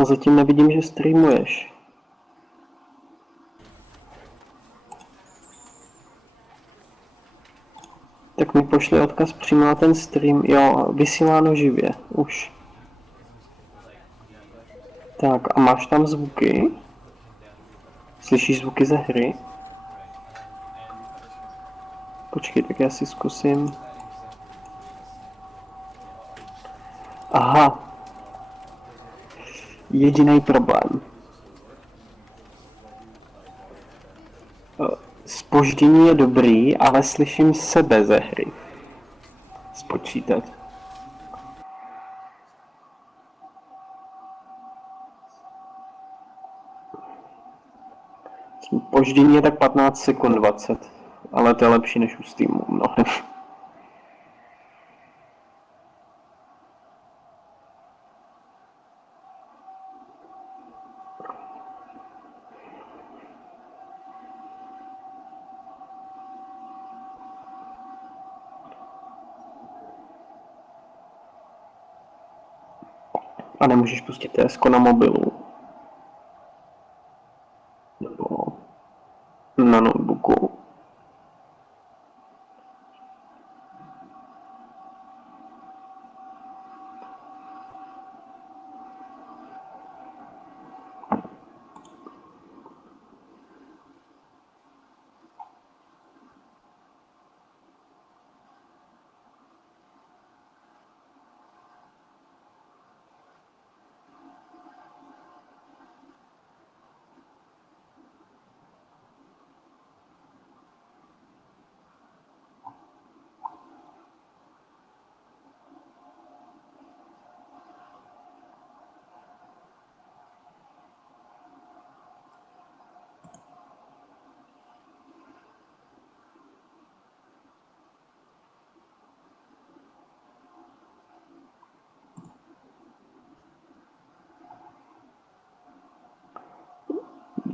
No zatím nevidím, že streamuješ. Tak mi pošli odkaz přímo na ten stream. Jo, vysíláno živě, už. Tak a máš tam zvuky? Slyšíš zvuky ze hry? Počkej, tak já si zkusím. Aha. Jediný problém. Zpoždění je dobrý, ale slyším sebe ze hry. Spočítat. Zpoždění je tak 15 sekund 20, ale to je lepší než u Steamu mnohem. A nemůžeš pustit TSko na mobilu. Nebo na notebooku.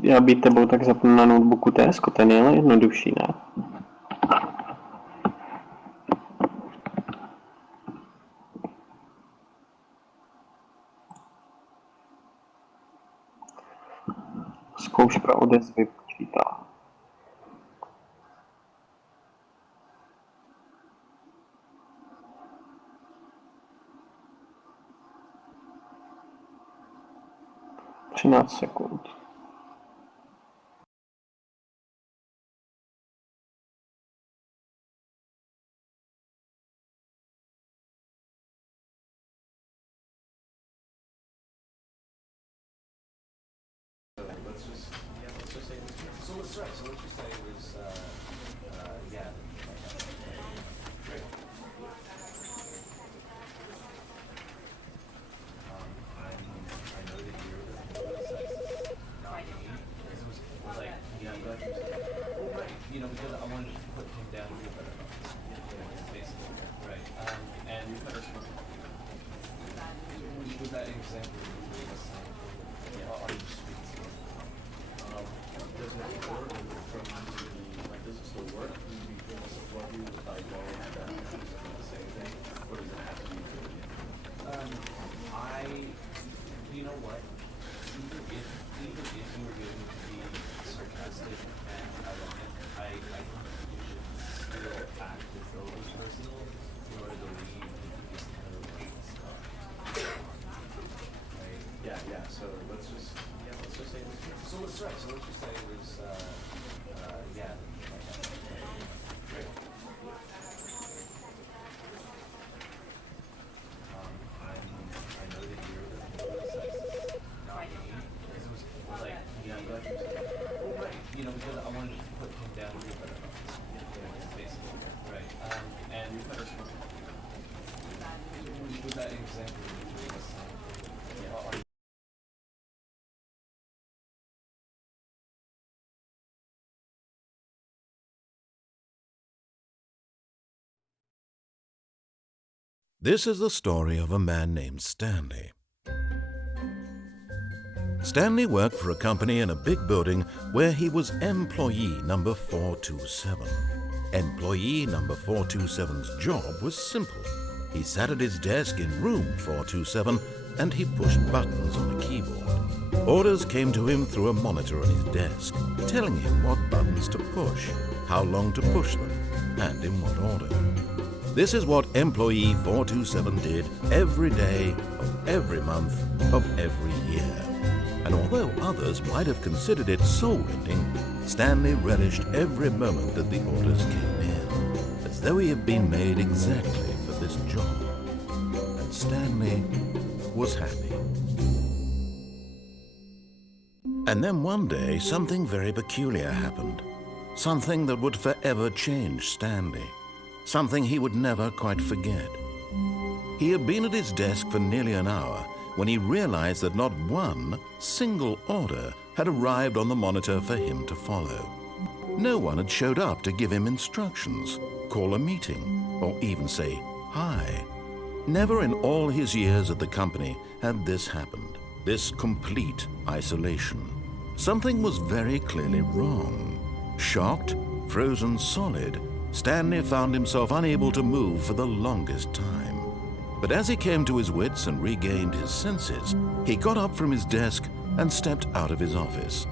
Já být tebou tak zapnu na notebooku TSko, ten je jednodušší, ne? Zkouška odezvy počítá. Třináct sekund. This is the story of a man named Stanley. Stanley worked for a company in a big building where he was employee number 427. Employee number 427's job was simple. He sat at his desk in room 427 and he pushed buttons on a keyboard. Orders came to him through a monitor on his desk, telling him what buttons to push, how long to push them, and in what order. This is what employee 427 did every day of every month of every year. And although others might have considered it soul-rending, Stanley relished every moment that the orders came in, as though he had been made exactly for this job. And Stanley was happy. And then one day, something very peculiar happened. Something that would forever change Stanley. Something he would never quite forget. He had been at his desk for nearly an hour when he realized that not one single order had arrived on the monitor for him to follow. No one had showed up to give him instructions, call a meeting, or even say hi. Never in all his years at the company had this happened, this complete isolation. Something was very clearly wrong. Shocked, frozen solid, Stanley found himself unable to move for the longest time. But as he came to his wits and regained his senses, he got up from his desk and stepped out of his office.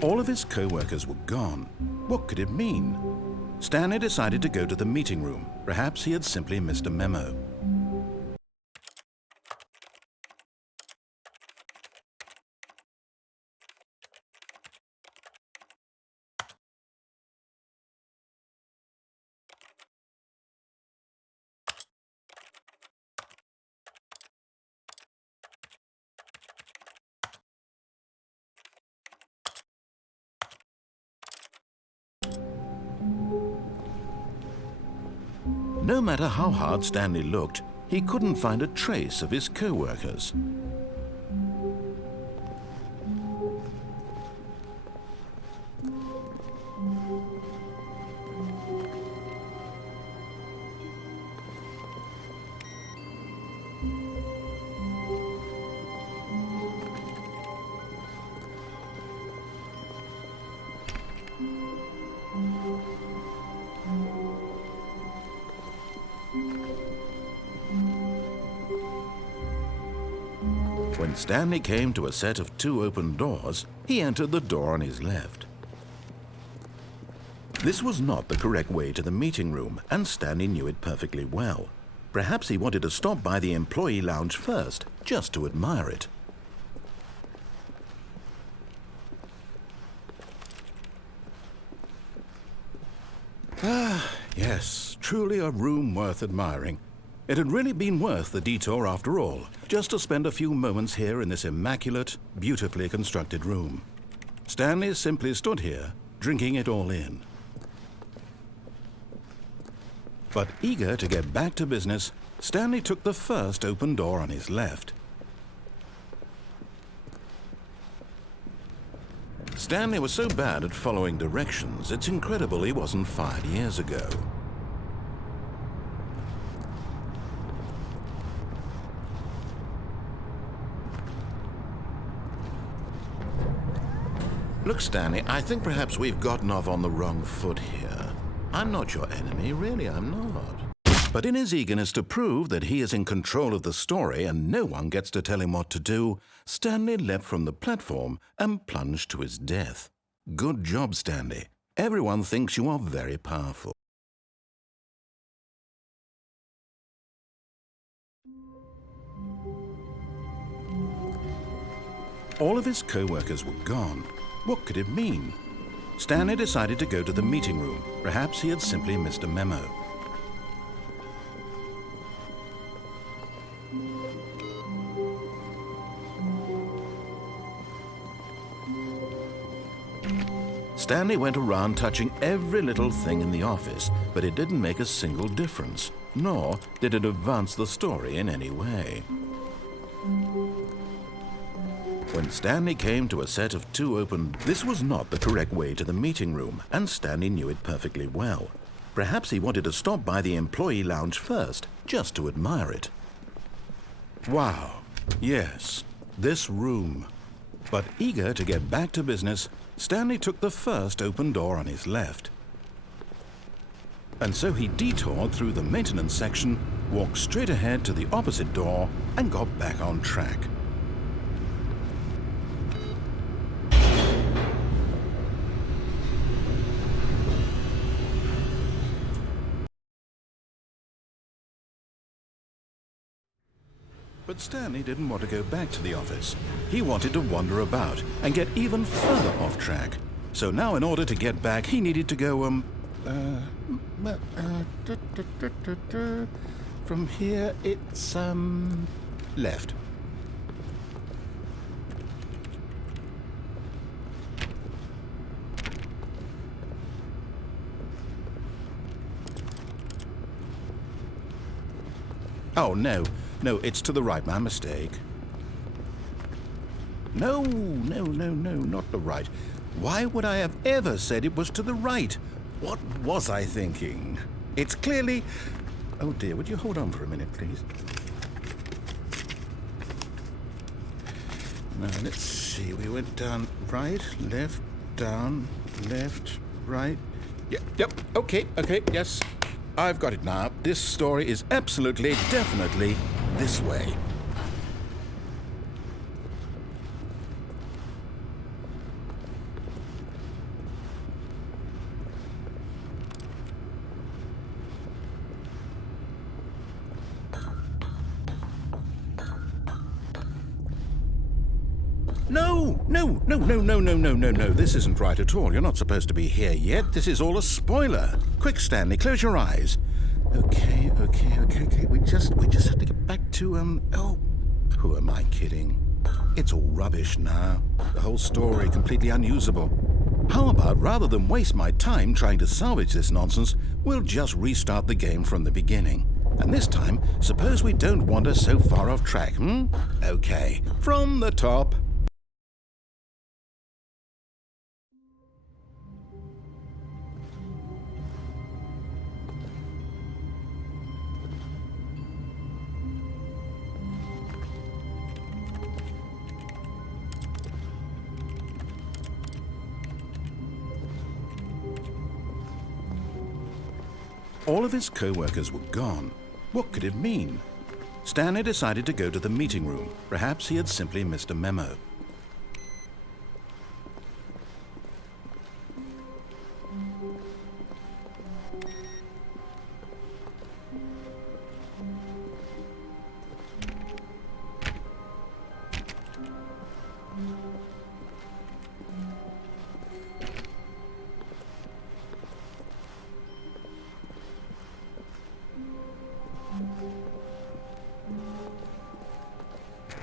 All of his co-workers were gone. What could it mean? Stanley decided to go to the meeting room. Perhaps he had simply missed a memo. No matter how hard Stanley looked, he couldn't find a trace of his co-workers. When Stanley came to a set of 2 open doors, he entered the door on his left. This was not the correct way to the meeting room, and Stanley knew it perfectly well. Perhaps he wanted to stop by the employee lounge first, just to admire it. Ah, yes, truly a room worth admiring. It had really been worth the detour after all, just to spend a few moments here in this immaculate, beautifully constructed room. Stanley simply stood here, drinking it all in. But eager to get back to business, Stanley took the first open door on his left. Stanley was so bad at following directions, it's incredible he wasn't fired years ago. Look, Stanley, I think perhaps we've gotten off on the wrong foot here. I'm not your enemy, really, I'm not. But in his eagerness to prove that he is in control of the story and no one gets to tell him what to do, Stanley leapt from the platform and plunged to his death. Good job, Stanley. Everyone thinks you are very powerful. All of his co-workers were gone. What could it mean? Stanley decided to go to the meeting room. Perhaps he had simply missed a memo. Stanley went around touching every little thing in the office, but it didn't make a single difference, nor did it advance the story in any way. When Stanley came to a set of two open, this was not the correct way to the meeting room, and Stanley knew it perfectly well. Perhaps he wanted to stop by the employee lounge first, just to admire it. Wow, yes, this room. But eager to get back to business, Stanley took the first open door on his left. And so he detoured through the maintenance section, walked straight ahead to the opposite door, and got back on track. But Stanley didn't want to go back to the office. He wanted to wander about and get even further off track. So now in order to get back, he needed to go, from here it's, left. Oh, no, it's to the right, my mistake. No, not the right. Why would I have ever said it was to the right? What was I thinking? It's clearly... Oh dear, would you hold on for a minute, please? Now, let's see, we went down right, left, down, left, right. Yep, okay, yes. I've got it now. This story is absolutely, definitely this way. No. This isn't right at all. You're not supposed to be here yet. This is all a spoiler. Quick, Stanley, close your eyes. Okay. We just have to get back to, oh, who am I kidding? It's all rubbish now. The whole story completely unusable. How about, rather than waste my time trying to salvage this nonsense, we'll just restart the game from the beginning. And this time, suppose we don't wander so far off track, Okay, from the top. All of his co-workers were gone. What could it mean? Stanley decided to go to the meeting room. Perhaps he had simply missed a memo.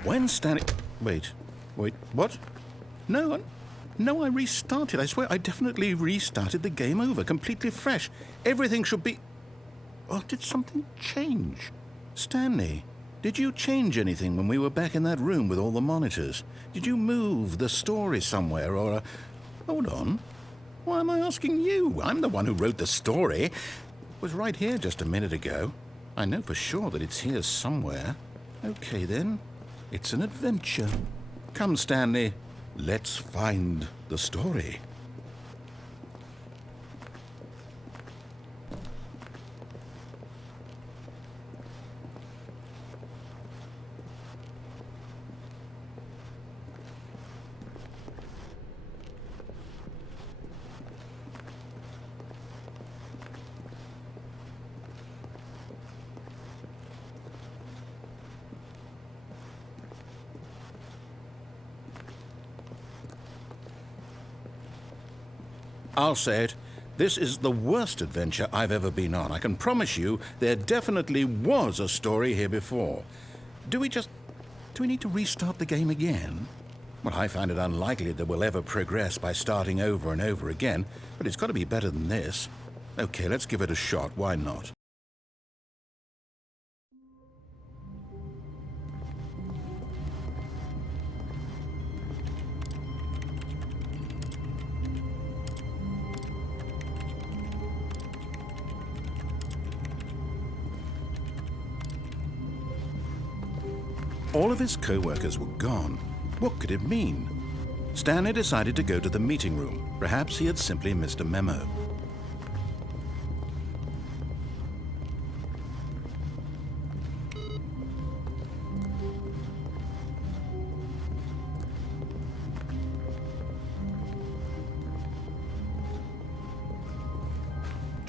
When Stanley... Wait, what? No, I restarted. I swear I definitely restarted the game over, completely fresh. Everything should be... Oh, did something change? Stanley, did you change anything when we were back in that room with all the monitors? Did you move the story somewhere or... Hold on. Why am I asking you? I'm the one who wrote the story. It was right here just a minute ago. I know for sure that it's here somewhere. Okay, then. It's an adventure. Come, Stanley. Let's find the story. I'll say it. This is the worst adventure I've ever been on. I can promise you there definitely was a story here before. Do we need to restart the game again? Well, I find it unlikely that we'll ever progress by starting over and over again, but it's got to be better than this. Okay, let's give it a shot. Why not? All of his co-workers were gone. What could it mean? Stanley decided to go to the meeting room. Perhaps he had simply missed a memo.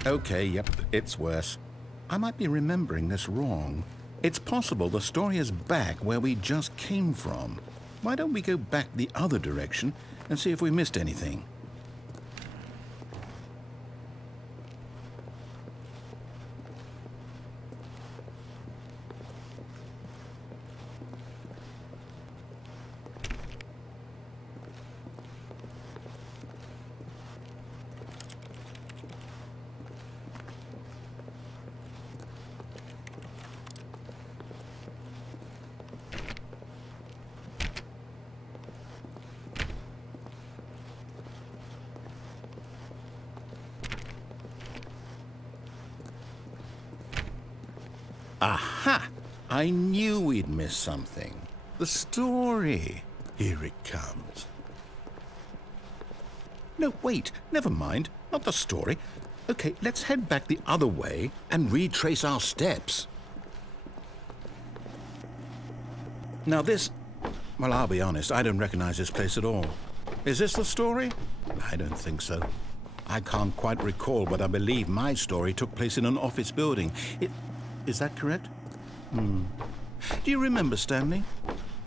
Okay, yep, it's worse. I might be remembering this wrong. It's possible the story is back where we just came from. Why don't we go back the other direction and see if we missed anything? Aha! I knew we'd miss something. The story. Here it comes. No, wait, never mind. Not the story. Okay, let's head back the other way and retrace our steps. Now this... Well, I'll be honest, I don't recognize this place at all. Is this the story? I don't think so. I can't quite recall, but I believe my story took place in an office building. Is that correct? Do you remember, Stanley?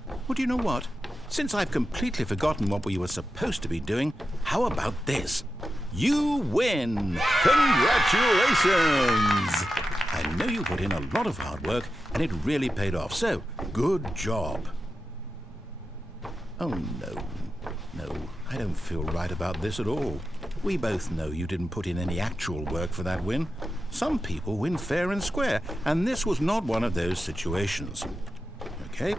Well, do you know what? Since I've completely forgotten what we were supposed to be doing, how about this? You win! Congratulations! I know you put in a lot of hard work, and it really paid off, so good job. Oh, no, I don't feel right about this at all. We both know you didn't put in any actual work for that win. Some people win fair and square, and this was not one of those situations. Okay,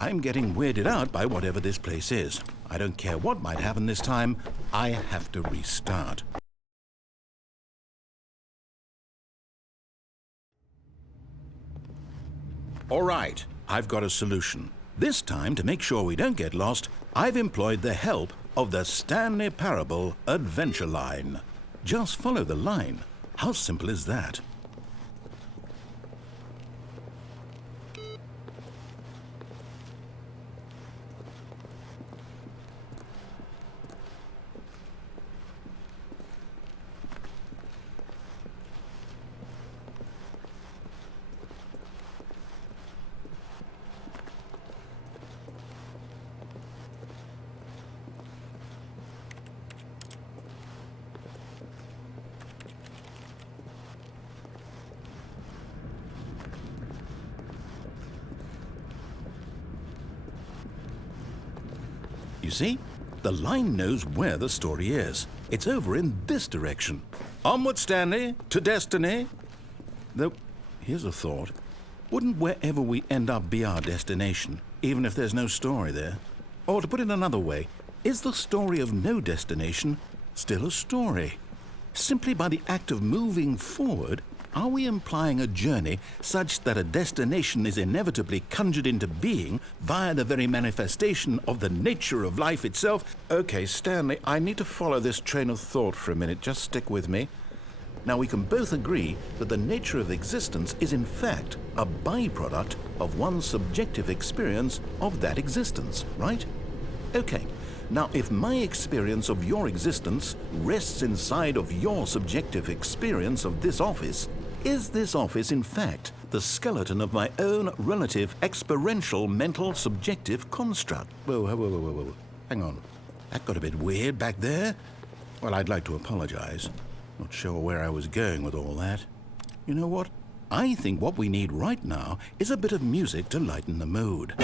I'm getting weirded out by whatever this place is. I don't care what might happen this time. I have to restart. All right, I've got a solution. This time, to make sure we don't get lost, I've employed the help of the Stanley Parable Adventure Line. Just follow the line. How simple is that? You see, the line knows where the story is. It's over in this direction. Onward, Stanley, to destiny. Though, here's a thought. Wouldn't wherever we end up be our destination, even if there's no story there? Or to put it another way, is the story of no destination still a story? Simply by the act of moving forward, are we implying a journey such that a destination is inevitably conjured into being via the very manifestation of the nature of life itself? Okay, Stanley, I need to follow this train of thought for a minute. Just stick with me. Now, we can both agree that the nature of existence is in fact a byproduct of one's subjective experience of that existence, right? Okay. Now, if my experience of your existence rests inside of your subjective experience of this office, is this office, in fact, the skeleton of my own relative experiential mental subjective construct? Whoa. Hang on. That got a bit weird back there. Well, I'd like to apologize. Not sure where I was going with all that. You know what? I think what we need right now is a bit of music to lighten the mood.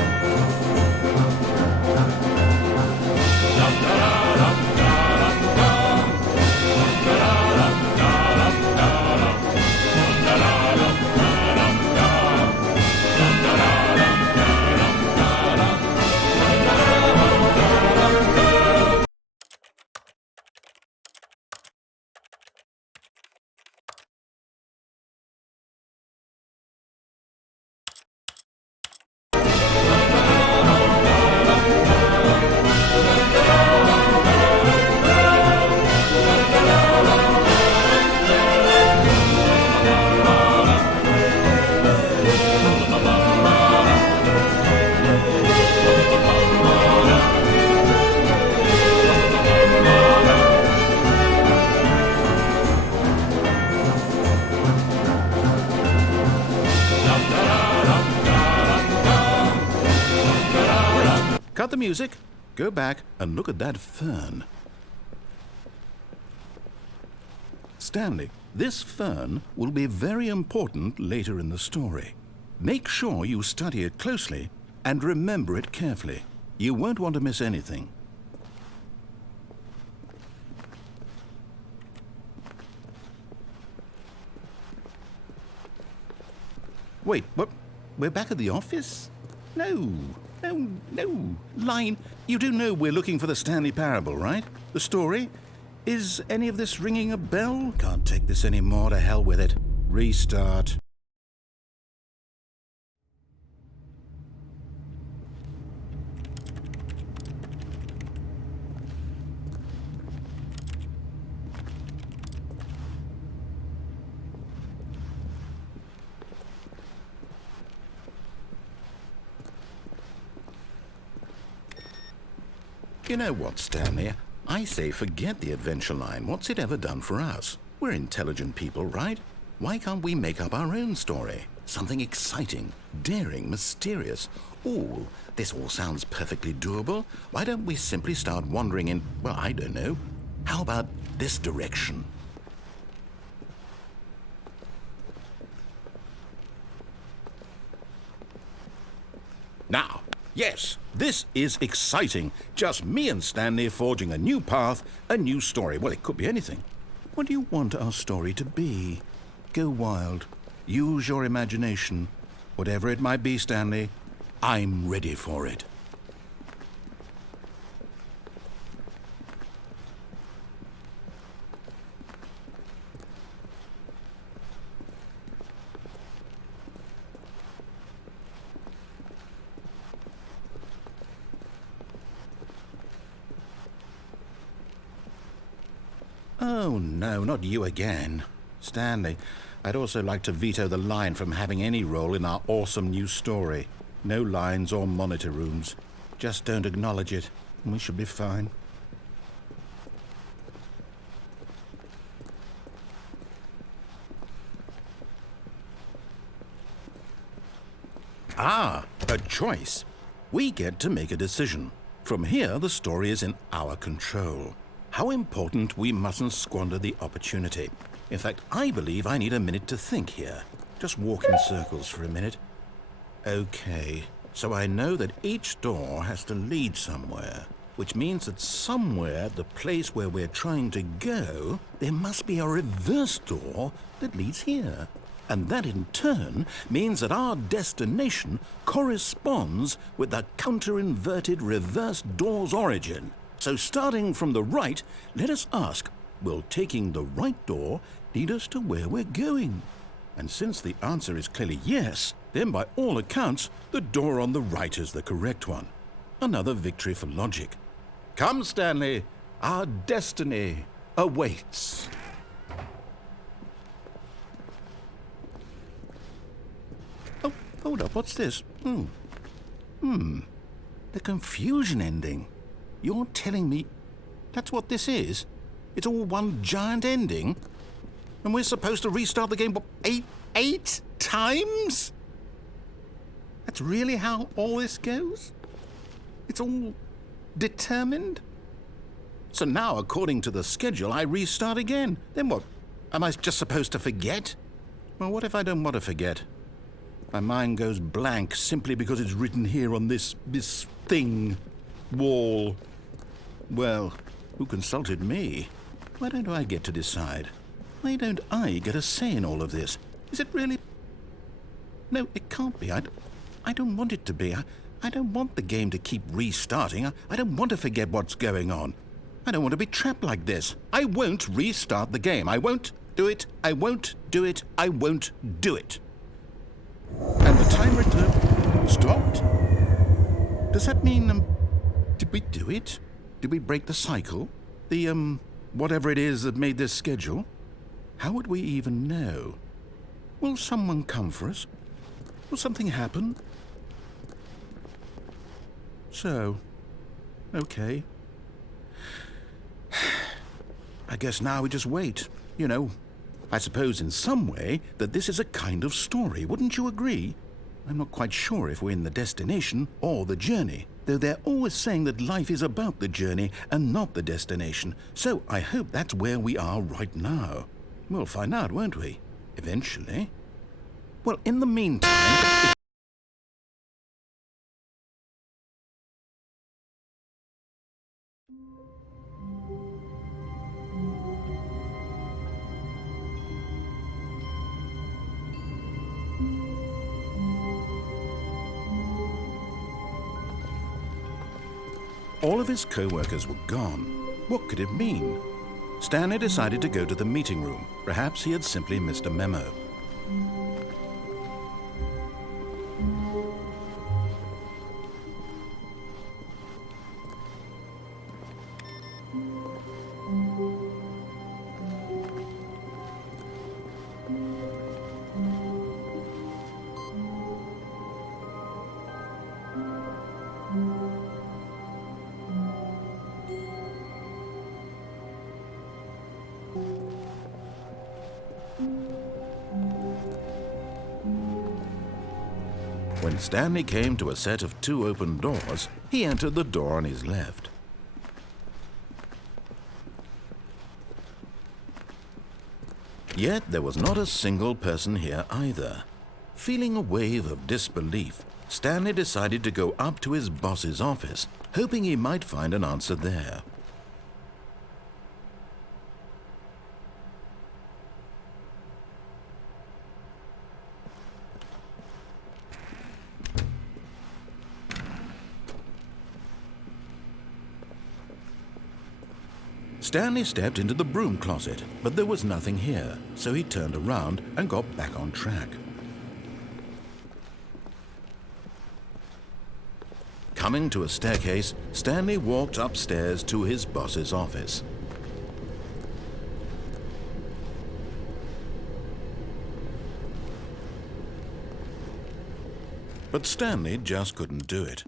music. Go back and look at that fern. Stanley, this fern will be very important later in the story. Make sure you study it closely and remember it carefully. You won't want to miss anything. Wait, what? We're back at the office? No. Line, you do know we're looking for the Stanley Parable, right? The story? Is any of this ringing a bell? Can't take this anymore, to hell with it. Restart. You know what, Stanley? I say forget the adventure line. What's it ever done for us? We're intelligent people, right? Why can't we make up our own story? Something exciting, daring, mysterious. Ooh, this all sounds perfectly doable. Why don't we simply start wandering in, well, I don't know. How about this direction? Now, yes, this is exciting. Just me and Stanley forging a new path, a new story. Well, it could be anything. What do you want our story to be? Go wild. Use your imagination. Whatever it might be, Stanley, I'm ready for it. Oh, no, not you again. Stanley, I'd also like to veto the line from having any role in our awesome new story. No lines or monitor rooms. Just don't acknowledge it, and we should be fine. Ah, a choice. We get to make a decision. From here, the story is in our control. How important we mustn't squander the opportunity. In fact, I believe I need a minute to think here. Just walk in circles for a minute. Okay, so I know that each door has to lead somewhere, which means that somewhere, the place where we're trying to go, there must be a reverse door that leads here. And that in turn means that our destination corresponds with the counter-inverted reverse door's origin. So starting from the right, let us ask, will taking the right door lead us to where we're going? And since the answer is clearly yes, then by all accounts, the door on the right is the correct one. Another victory for logic. Come, Stanley, our destiny awaits. Oh, hold up, what's this? The confusion ending. You're telling me that's what this is? It's all one giant ending? And we're supposed to restart the game, what, eight times? That's really how all this goes? It's all determined? So now, according to the schedule, I restart again. Then what? Am I just supposed to forget? Well, what if I don't want to forget? My mind goes blank simply because it's written here on this thing, wall. Well, who consulted me? Why don't I get to decide? Why don't I get a say in all of this? Is it really? No, it can't be. I don't want it to be. I don't want the game to keep restarting. I don't want to forget what's going on. I don't want to be trapped like this. I won't restart the game. I won't do it. I won't do it. I won't do it. And the timer stopped? Does that mean, did we do it? Did we break the cycle? The, whatever it is that made this schedule? How would we even know? Will someone come for us? Will something happen? So, okay. I guess now we just wait. You know, I suppose in some way that this is a kind of story, wouldn't you agree? I'm not quite sure if we're in the destination or the journey. though they're always saying that life is about the journey and not the destination. So I hope that's where we are right now. We'll find out, won't we? Eventually. Well, in the meantime... All of his co-workers were gone. What could it mean? Stanley decided to go to the meeting room. Perhaps he had simply missed a memo. When Stanley came to a set of 2 open doors, he entered the door on his left. Yet there was not a single person here either. Feeling a wave of disbelief, Stanley decided to go up to his boss's office, hoping he might find an answer there. Stanley stepped into the broom closet, but there was nothing here, so he turned around and got back on track. Coming to a staircase, Stanley walked upstairs to his boss's office. But Stanley just couldn't do it.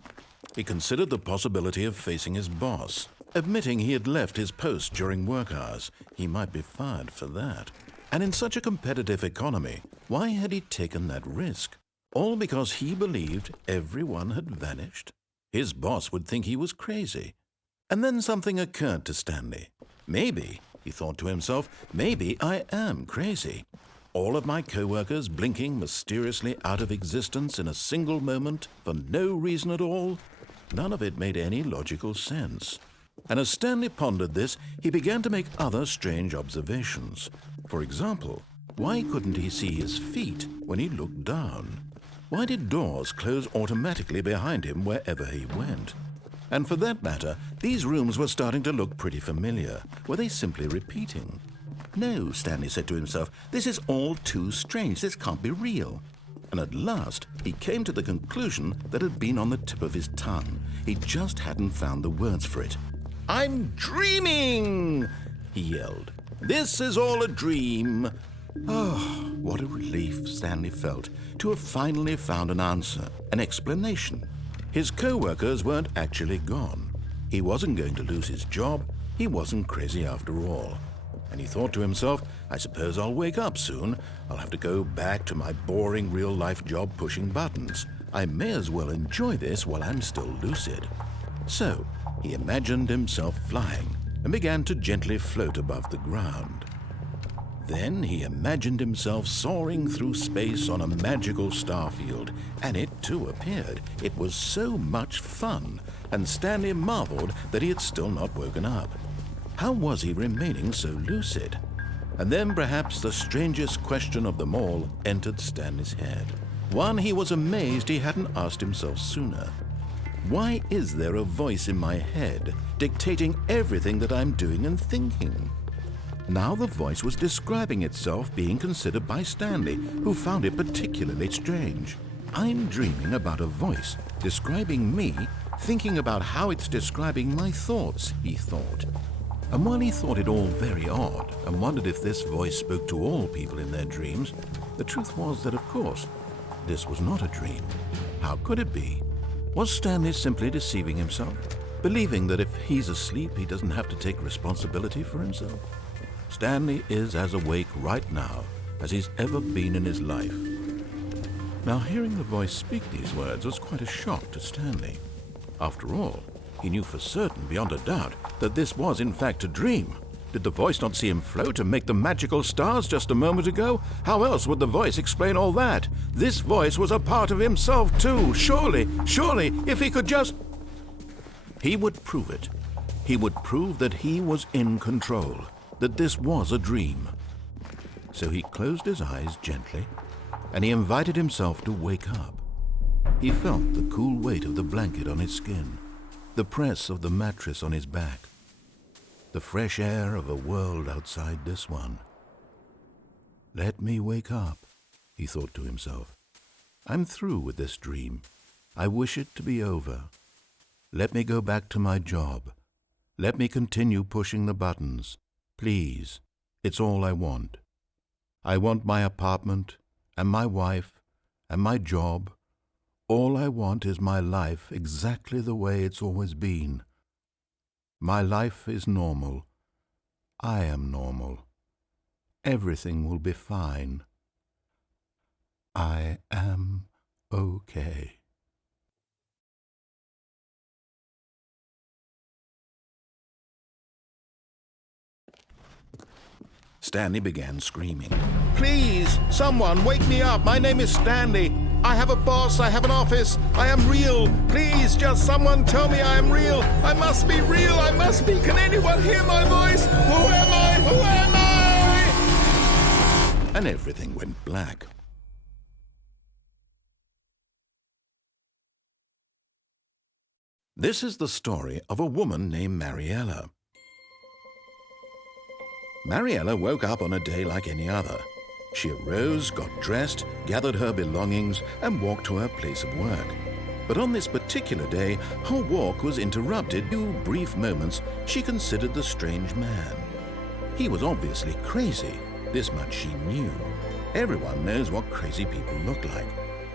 He considered the possibility of facing his boss. Admitting he had left his post during work hours, he might be fired for that. And in such a competitive economy, why had he taken that risk? All because he believed everyone had vanished? His boss would think he was crazy. And then something occurred to Stanley. Maybe, he thought to himself, maybe I am crazy. All of my co-workers blinking mysteriously out of existence in a single moment for no reason at all? None of it made any logical sense. And as Stanley pondered this, he began to make other strange observations. For example, why couldn't he see his feet when he looked down? Why did doors close automatically behind him wherever he went? And for that matter, these rooms were starting to look pretty familiar. Were they simply repeating? No, Stanley said to himself, this is all too strange. This can't be real. And at last, he came to the conclusion that had been on the tip of his tongue. He just hadn't found the words for it. "I'm dreaming!" he yelled. "This is all a dream." Oh, what a relief Stanley felt to have finally found an answer, an explanation. His co-workers weren't actually gone. He wasn't going to lose his job. He wasn't crazy after all. And he thought to himself, I suppose I'll wake up soon. I'll have to go back to my boring real-life job pushing buttons. I may as well enjoy this while I'm still lucid. So, he imagined himself flying and began to gently float above the ground. Then he imagined himself soaring through space on a magical starfield, and it too appeared. It was so much fun, and Stanley marveled that he had still not woken up. How was he remaining so lucid? And then perhaps the strangest question of them all entered Stanley's head. One he was amazed he hadn't asked himself sooner. Why is there a voice in my head dictating everything that I'm doing and thinking? Now the voice was describing itself being considered by Stanley, who found it particularly strange. I'm dreaming about a voice describing me, thinking about how it's describing my thoughts, he thought. And while he thought it all very odd and wondered if this voice spoke to all people in their dreams, the truth was that, of course, this was not a dream. How could it be? Was Stanley simply deceiving himself, believing that if he's asleep, he doesn't have to take responsibility for himself? Stanley is as awake right now as he's ever been in his life. Now, hearing the voice speak these words was quite a shock to Stanley. After all, he knew for certain, beyond a doubt, that this was in fact a dream. Did the voice not see him float and make the magical stars just a moment ago? How else would the voice explain all that? This voice was a part of himself too. Surely, if he could just... He would prove it. He would prove that he was in control, that this was a dream. So he closed his eyes gently, and he invited himself to wake up. He felt the cool weight of the blanket on his skin, the press of the mattress on his back, the fresh air of a world outside this one. Let me wake up, he thought to himself. I'm through with this dream. I wish it to be over. Let me go back to my job. Let me continue pushing the buttons. Please, it's all I want. I want my apartment and my wife and my job. All I want is my life exactly the way it's always been. My life is normal. I am normal. Everything will be fine. I am okay. Stanley began screaming. Please, someone, wake me up. My name is Stanley. I have a boss. I have an office. I am real. Please, just someone tell me I am real. I must be real. I must be. Can anyone hear my voice? Who am I? Who am I? And everything went black. This is the story of a woman named Mariella. Mariella woke up on a day like any other. She arose, got dressed, gathered her belongings, and walked to her place of work. But on this particular day, her walk was interrupted. 2 brief moments she considered the strange man. He was obviously crazy. This much she knew. Everyone knows what crazy people look like.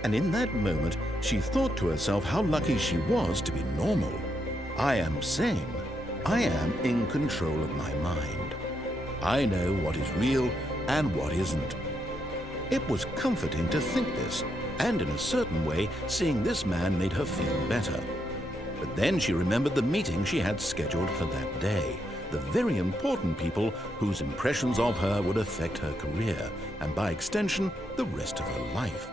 And in that moment, she thought to herself how lucky she was to be normal. I am sane. I am in control of my mind. I know what is real and what isn't. It was comforting to think this, and in a certain way, seeing this man made her feel better. But then she remembered the meeting she had scheduled for that day, the very important people whose impressions of her would affect her career, and by extension, the rest of her life.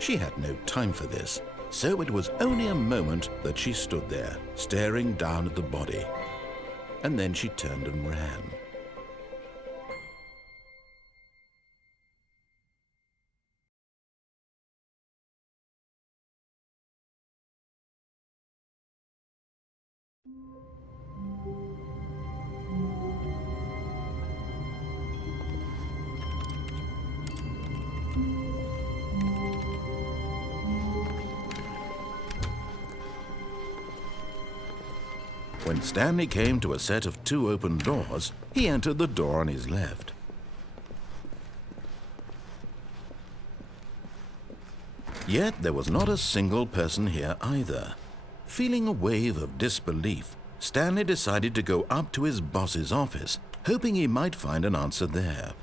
She had no time for this, so it was only a moment that she stood there, staring down at the body. And then she turned and ran. When Stanley came to a set of 2 open doors, he entered the door on his left. Yet there was not a single person here either. Feeling a wave of disbelief, Stanley decided to go up to his boss's office, hoping he might find an answer there.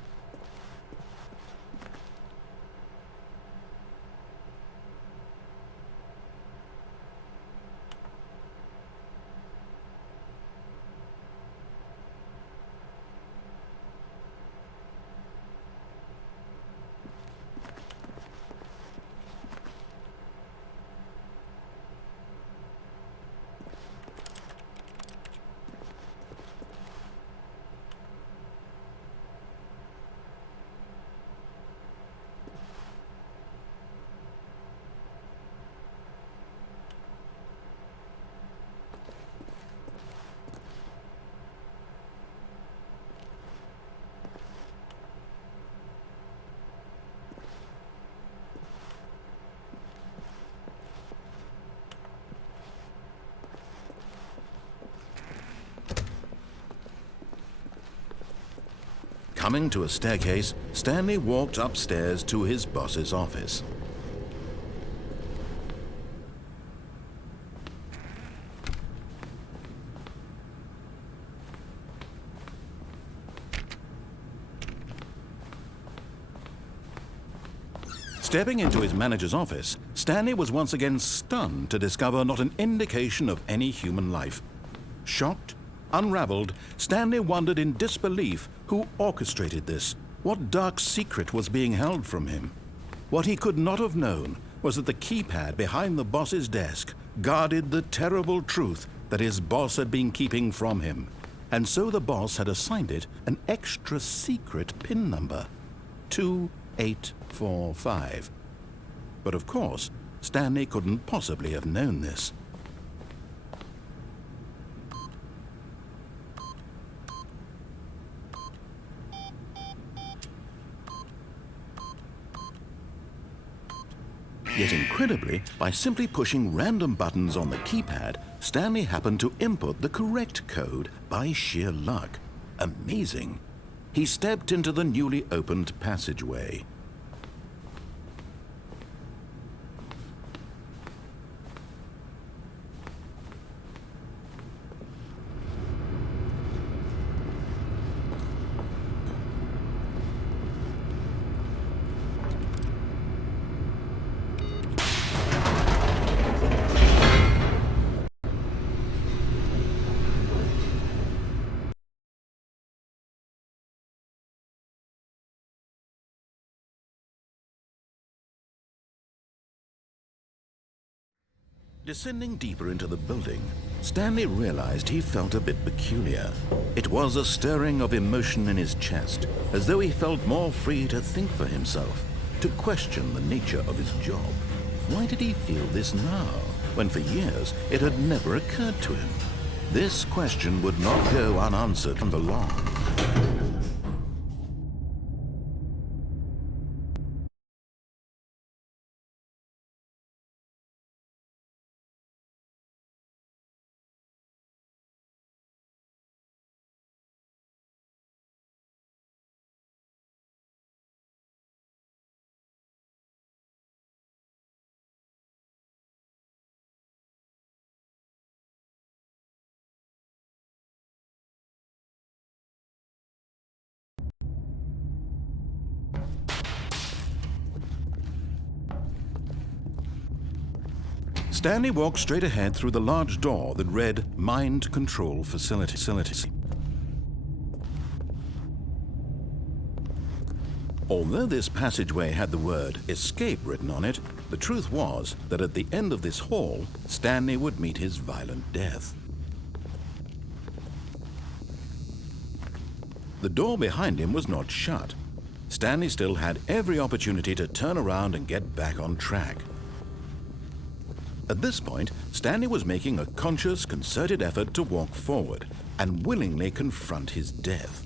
Coming to a staircase, Stanley walked upstairs to his boss's office. Stepping into his manager's office, Stanley was once again stunned to discover not an indication of any human life. Shocked, unraveled, Stanley wondered in disbelief who orchestrated this, what dark secret was being held from him. What he could not have known was that the keypad behind the boss's desk guarded the terrible truth that his boss had been keeping from him. And so the boss had assigned it an extra secret PIN number, 2845. But of course, Stanley couldn't possibly have known this. Yet incredibly, by simply pushing random buttons on the keypad, Stanley happened to input the correct code by sheer luck. Amazing. He stepped into the newly opened passageway. Descending deeper into the building, Stanley realized he felt a bit peculiar. It was a stirring of emotion in his chest, as though he felt more free to think for himself, to question the nature of his job. Why did he feel this now, when for years it had never occurred to him? This question would not go unanswered for long. Stanley walked straight ahead through the large door that read Mind Control Facility. Although this passageway had the word Escape written on it, the truth was that at the end of this hall, Stanley would meet his violent death. The door behind him was not shut. Stanley still had every opportunity to turn around and get back on track. At this point, Stanley was making a conscious, concerted effort to walk forward and willingly confront his death.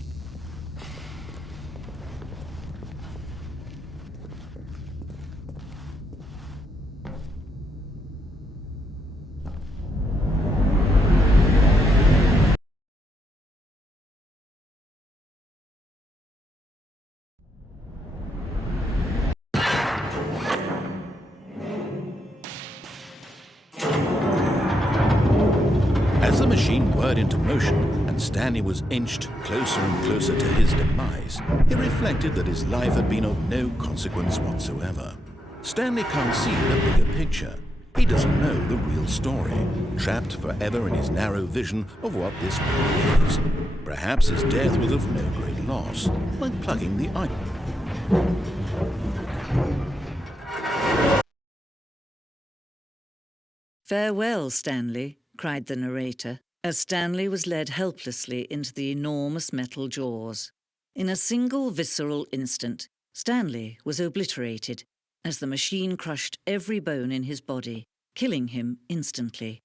As the machine whirred into motion and Stanley was inched closer and closer to his demise, he reflected that his life had been of no consequence whatsoever. Stanley can't see the bigger picture. He doesn't know the real story, trapped forever in his narrow vision of what this world is. Perhaps his death was of no great loss, like plugging the eye. "Farewell, Stanley," cried the narrator, as Stanley was led helplessly into the enormous metal jaws. In a single visceral instant, Stanley was obliterated as the machine crushed every bone in his body, killing him instantly.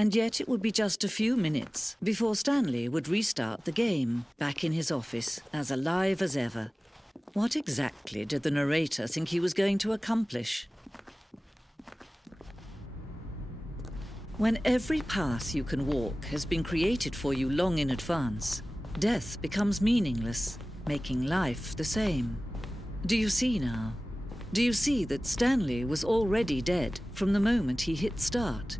And yet it would be just a few minutes before Stanley would restart the game, back in his office, as alive as ever. What exactly did the narrator think he was going to accomplish? When every path you can walk has been created for you long in advance, death becomes meaningless, making life the same. Do you see now? Do you see that Stanley was already dead from the moment he hit start?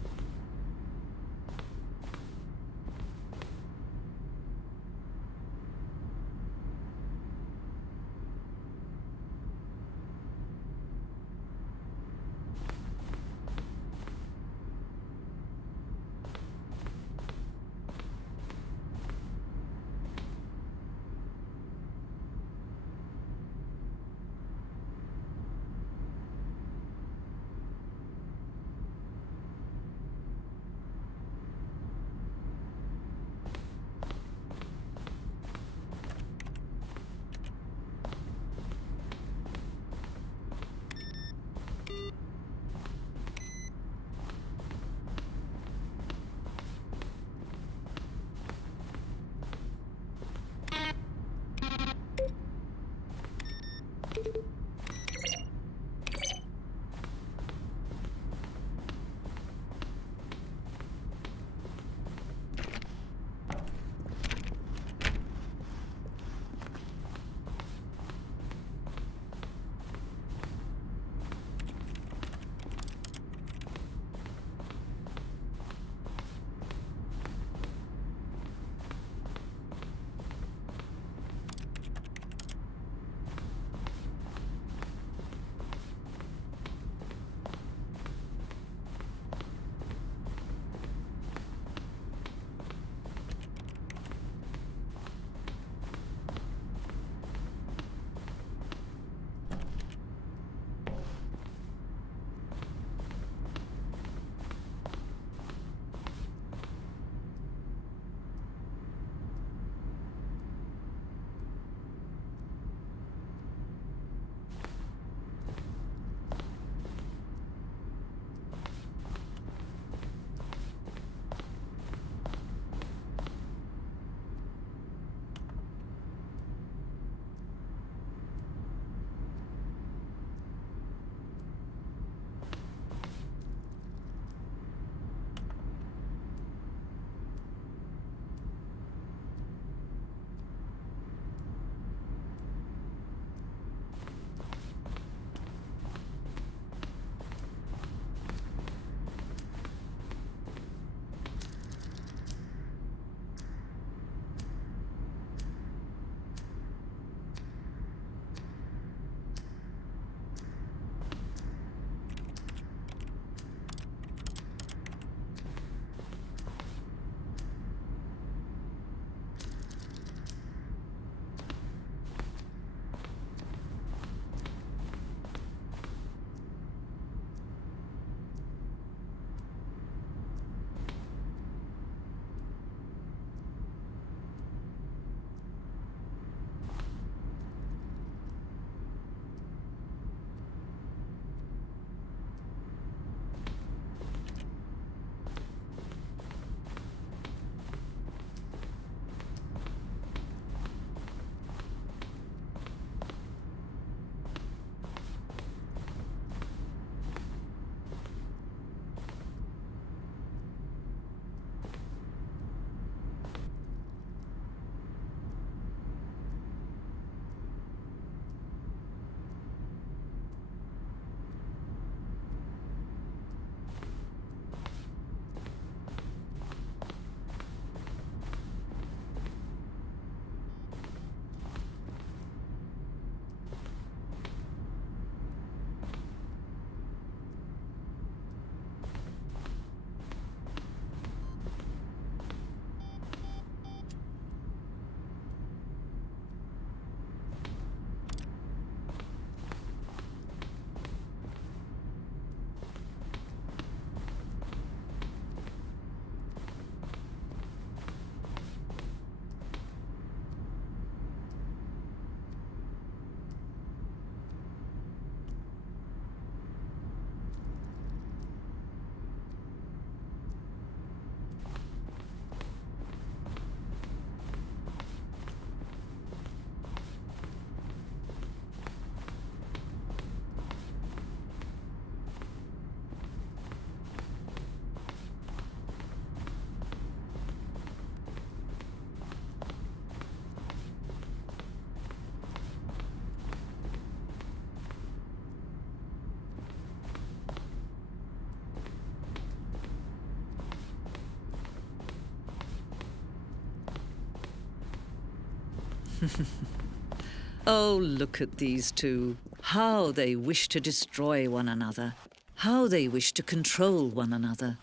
Oh, look at these two. How they wish to destroy one another. How they wish to control one another.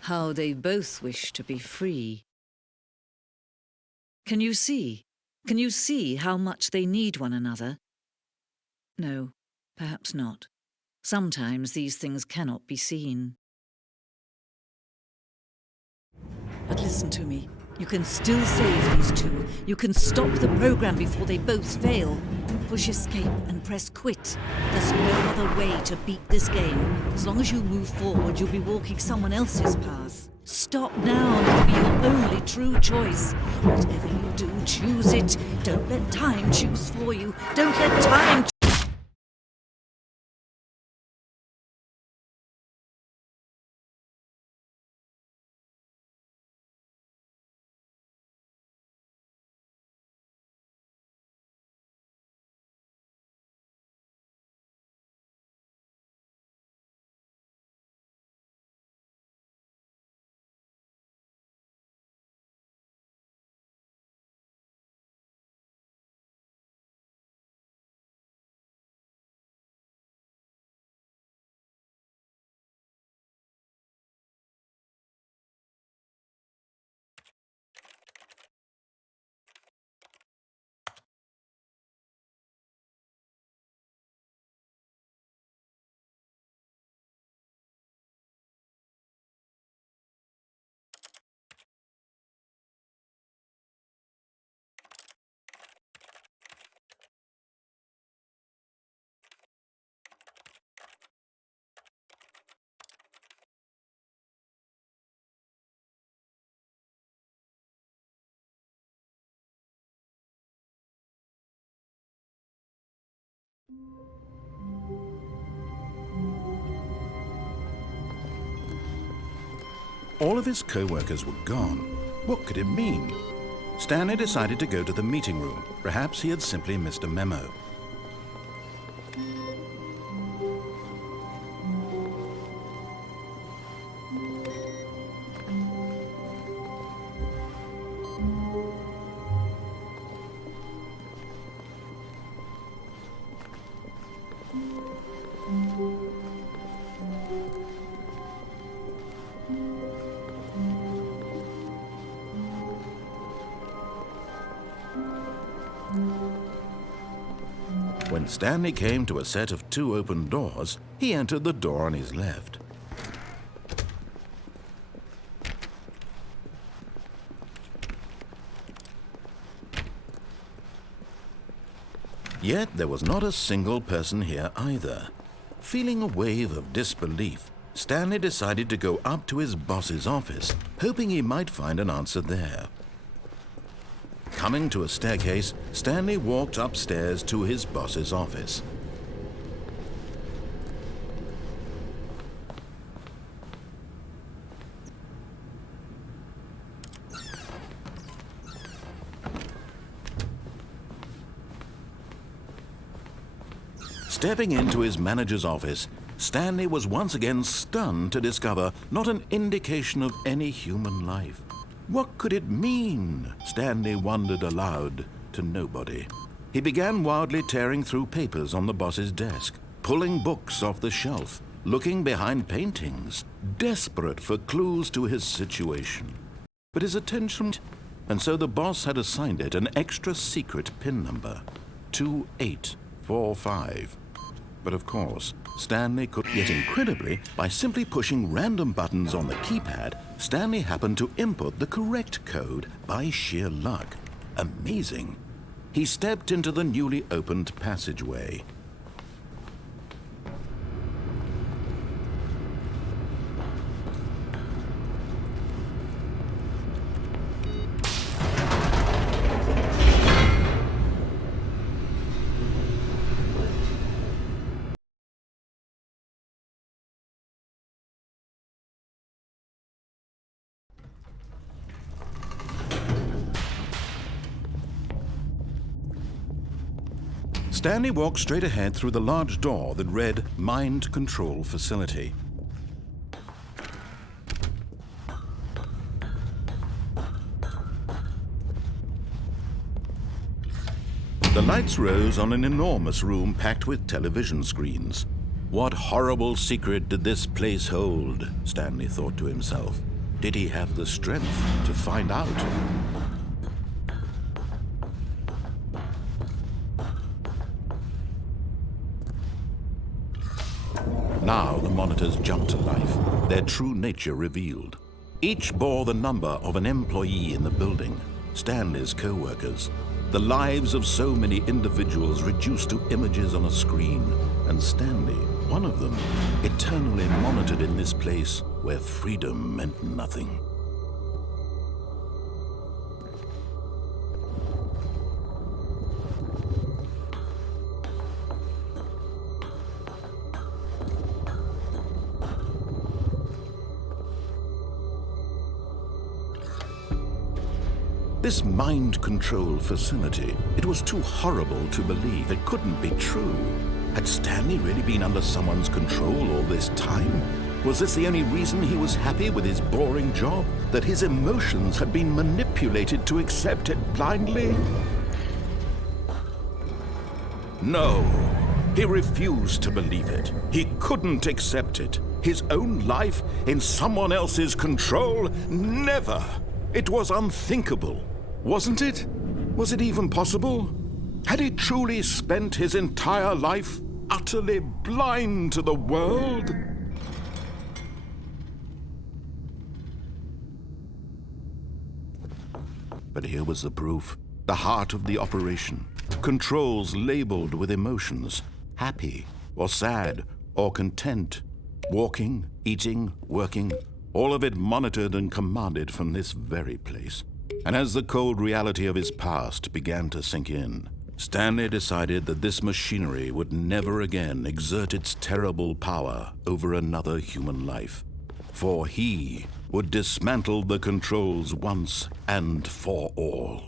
How they both wish to be free. Can you see? Can you see how much they need one another? No, perhaps not. Sometimes these things cannot be seen. But listen to me. You can still save these two. You can stop the program before they both fail. Push escape and press quit. There's no other way to beat this game. As long as you move forward, you'll be walking someone else's path. Stop now, and it'll be your only true choice. Whatever you do, choose it. Don't let time choose for you. Don't let time All of his co-workers were gone. What could it mean? Stanley decided to go to the meeting room. Perhaps he had simply missed a memo. When Stanley came to a set of 2 open doors, he entered the door on his left. Yet there was not a single person here either. Feeling a wave of disbelief, Stanley decided to go up to his boss's office, hoping he might find an answer there. Coming to a staircase, Stanley walked upstairs to his boss's office. Stepping into his manager's office, Stanley was once again stunned to discover not an indication of any human life. What could it mean? Stanley wondered aloud to nobody. He began wildly tearing through papers on the boss's desk, pulling books off the shelf, looking behind paintings, desperate for clues to his situation. But his attention, and so the boss had assigned it an extra secret PIN number, 2845. But of course, Stanley could, yet incredibly, by simply pushing random buttons on the keypad, Stanley happened to input the correct code by sheer luck. Amazing. He stepped into the newly opened passageway. Stanley walked straight ahead through the large door that read Mind Control Facility. The lights rose on an enormous room packed with television screens. What horrible secret did this place hold? Stanley thought to himself. Did he have the strength to find out? Now the monitors jumped to life, their true nature revealed. Each bore the number of an employee in the building, Stanley's co-workers. The lives of so many individuals reduced to images on a screen, and Stanley, one of them, eternally monitored in this place where freedom meant nothing. This mind control facility, it was too horrible to believe. It couldn't be true. Had Stanley really been under someone's control all this time? Was this the only reason he was happy with his boring job? That his emotions had been manipulated to accept it blindly? No, he refused to believe it. He couldn't accept it. His own life in someone else's control? Never! It was unthinkable, wasn't it? Was it even possible? Had he truly spent his entire life utterly blind to the world? But here was the proof, the heart of the operation. Controls labeled with emotions, happy or sad or content, walking, eating, working, all of it monitored and commanded from this very place. And as the cold reality of his past began to sink in, Stanley decided that this machinery would never again exert its terrible power over another human life. For he would dismantle the controls once and for all.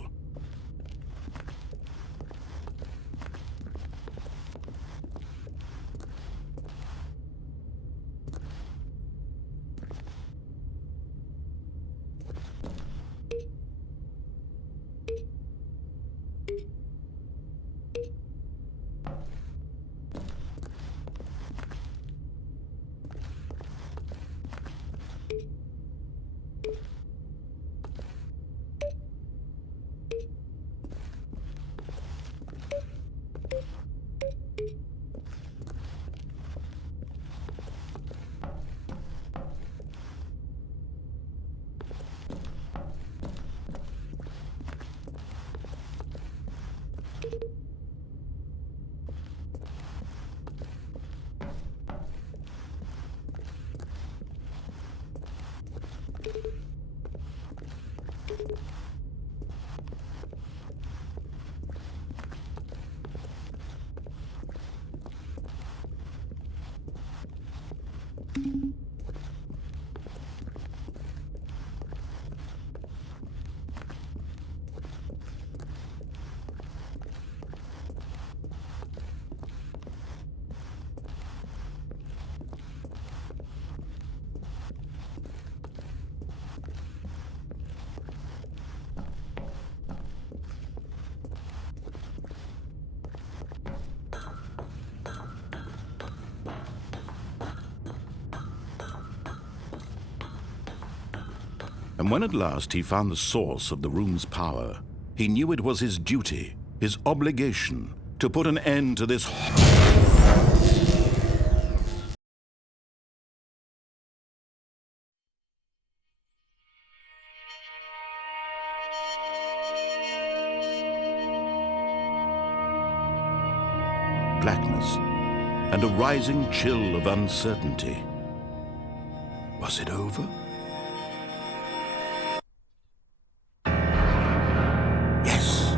And when at last he found the source of the room's power, he knew it was his duty, his obligation, to put an end to this blackness and a rising chill of uncertainty. Was it over? Yes!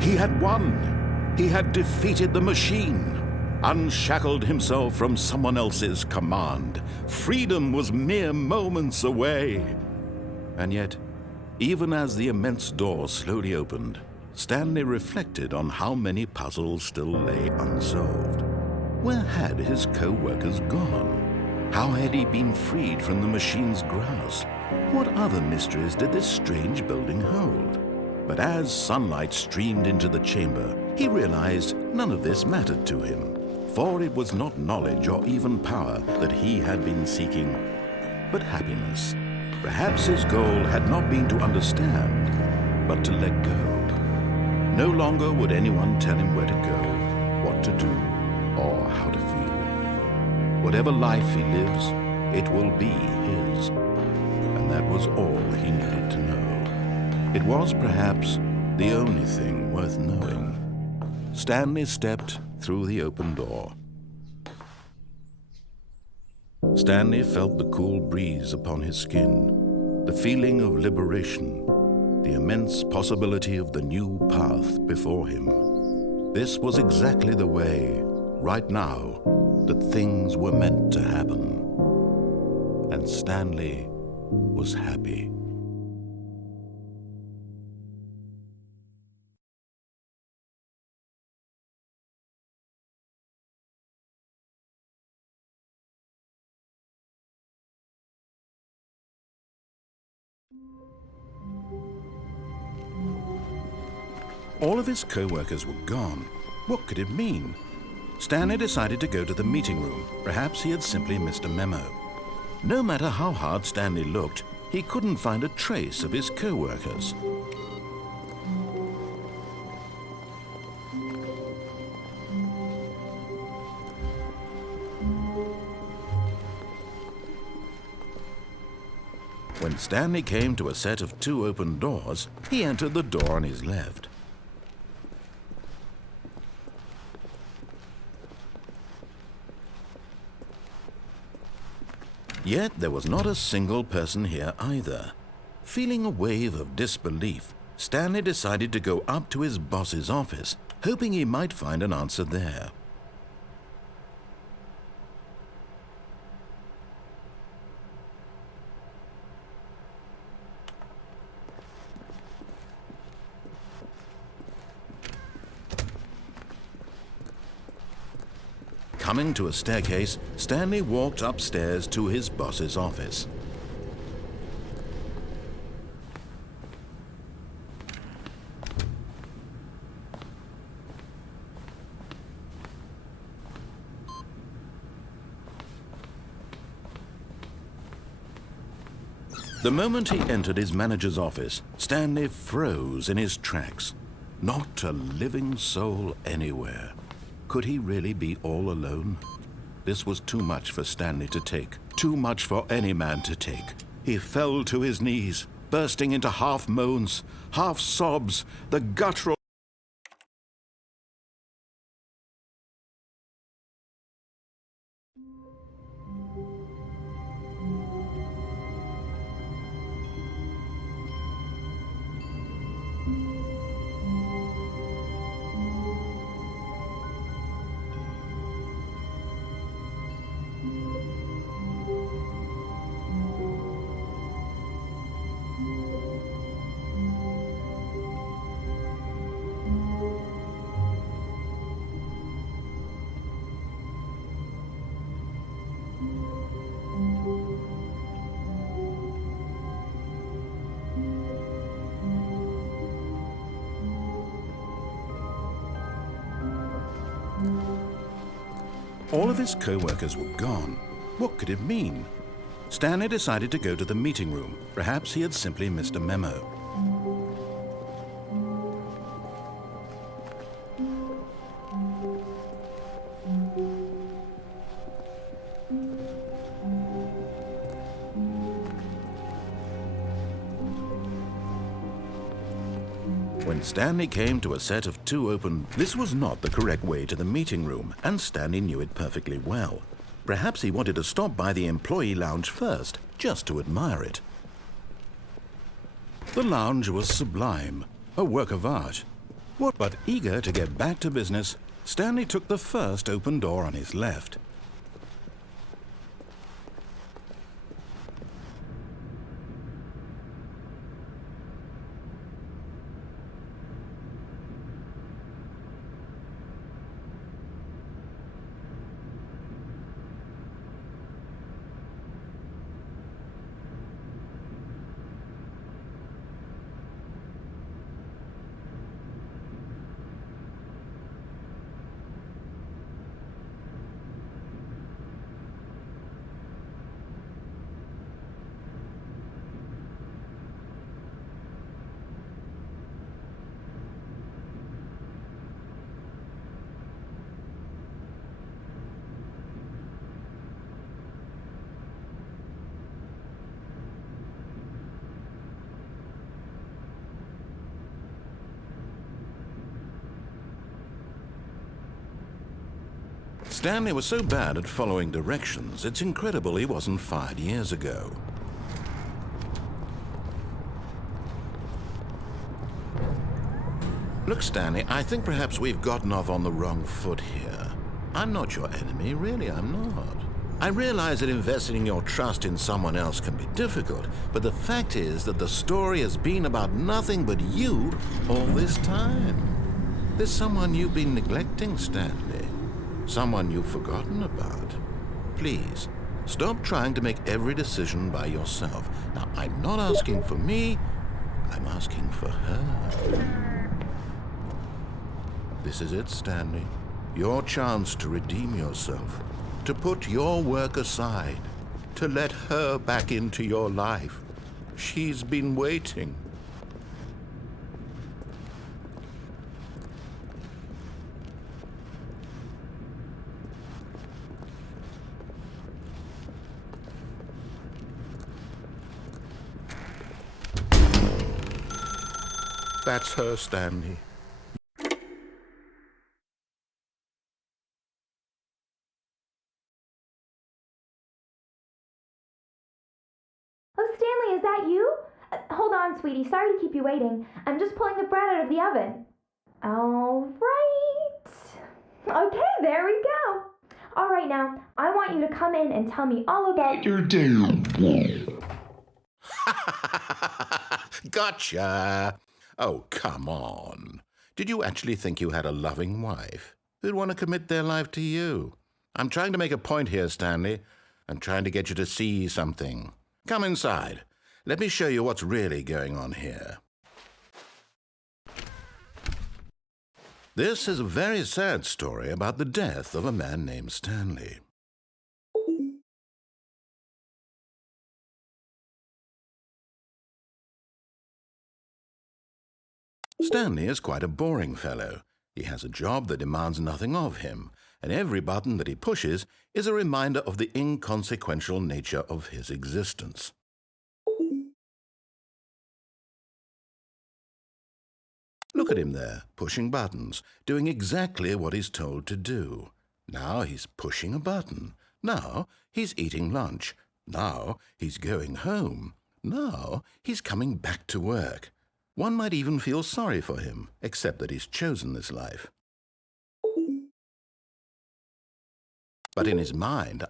He had won! He had defeated the machine, unshackled himself from someone else's command. Freedom was mere moments away. And yet, even as the immense door slowly opened, Stanley reflected on how many puzzles still lay unsolved. Where had his co-workers gone? How had he been freed from the machine's grasp? What other mysteries did this strange building hold? But as sunlight streamed into the chamber, he realized none of this mattered to him, for it was not knowledge or even power that he had been seeking, but happiness. Perhaps his goal had not been to understand, but to let go. No longer would anyone tell him where to go, what to do, or how to feel. Whatever life he lives, it will be his. And that was all he needed to know. It was perhaps the only thing worth knowing. Stanley stepped through the open door. Stanley felt the cool breeze upon his skin, the feeling of liberation, the immense possibility of the new path before him. This was exactly the way, right now, that things were meant to happen. And Stanley was happy. All of his co-workers were gone. What could it mean? Stanley decided to go to the meeting room. Perhaps he had simply missed a memo. No matter how hard Stanley looked, he couldn't find a trace of his co-workers. When Stanley came to a set of 2 open doors, he entered the door on his left. Yet there was not a single person here either. Feeling a wave of disbelief, Stanley decided to go up to his boss's office, hoping he might find an answer there. Coming to a staircase, Stanley walked upstairs to his boss's office. The moment he entered his manager's office, Stanley froze in his tracks. Not a living soul anywhere. Could he really be all alone? This was too much for Stanley to take, too much for any man to take. He fell to his knees, bursting into half moans, half sobs, the guttural. All of his co-workers were gone. What could it mean? Stanley decided to go to the meeting room. Perhaps he had simply missed a memo. When Stanley came to a set of 2 open, this was not the correct way to the meeting room, and Stanley knew it perfectly well. Perhaps he wanted to stop by the employee lounge first, just to admire it. The lounge was sublime, a work of art. But eager to get back to business, Stanley took the first open door on his left. Stanley was so bad at following directions, it's incredible he wasn't fired years ago. Look, Stanley, I think perhaps we've gotten off on the wrong foot here. I'm not your enemy, really, I'm not. I realize that investing your trust in someone else can be difficult, but the fact is that the story has been about nothing but you all this time. There's someone you've been neglecting, Stanley. Someone you've forgotten about. Please, stop trying to make every decision by yourself. Now, I'm not asking for me, I'm asking for her. This is it, Stanley. Your chance to redeem yourself, to put your work aside, to let her back into your life. She's been waiting. That's her, Stanley. Oh, Stanley, is that you? Hold on, sweetie. Sorry to keep you waiting. I'm just pulling the bread out of the oven. All right. Okay, there we go. All right, now, I want you to come in and tell me all about your day. Gotcha! Oh, come on. Did you actually think you had a loving wife who'd want to commit their life to you? I'm trying to make a point here, Stanley. I'm trying to get you to see something. Come inside. Let me show you what's really going on here. This is a very sad story about the death of a man named Stanley. Stanley is quite a boring fellow. He has a job that demands nothing of him, and every button that he pushes is a reminder of the inconsequential nature of his existence. Look at him there, pushing buttons, doing exactly what he's told to do. Now he's pushing a button. Now he's eating lunch. Now he's going home. Now he's coming back to work. One might even feel sorry for him, except that he's chosen this life. But in his mind,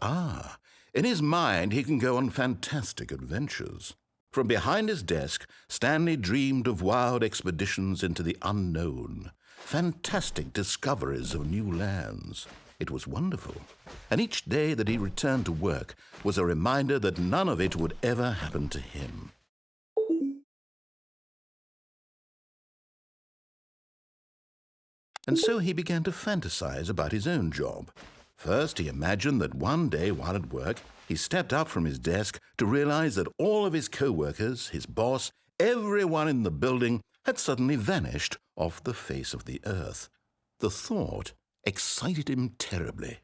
he can go on fantastic adventures. From behind his desk, Stanley dreamed of wild expeditions into the unknown, fantastic discoveries of new lands. It was wonderful, and each day that he returned to work was a reminder that none of it would ever happen to him. And so he began to fantasize about his own job. First, he imagined that one day while at work, he stepped up from his desk to realize that all of his co-workers, his boss, everyone in the building had suddenly vanished off the face of the earth. The thought excited him terribly.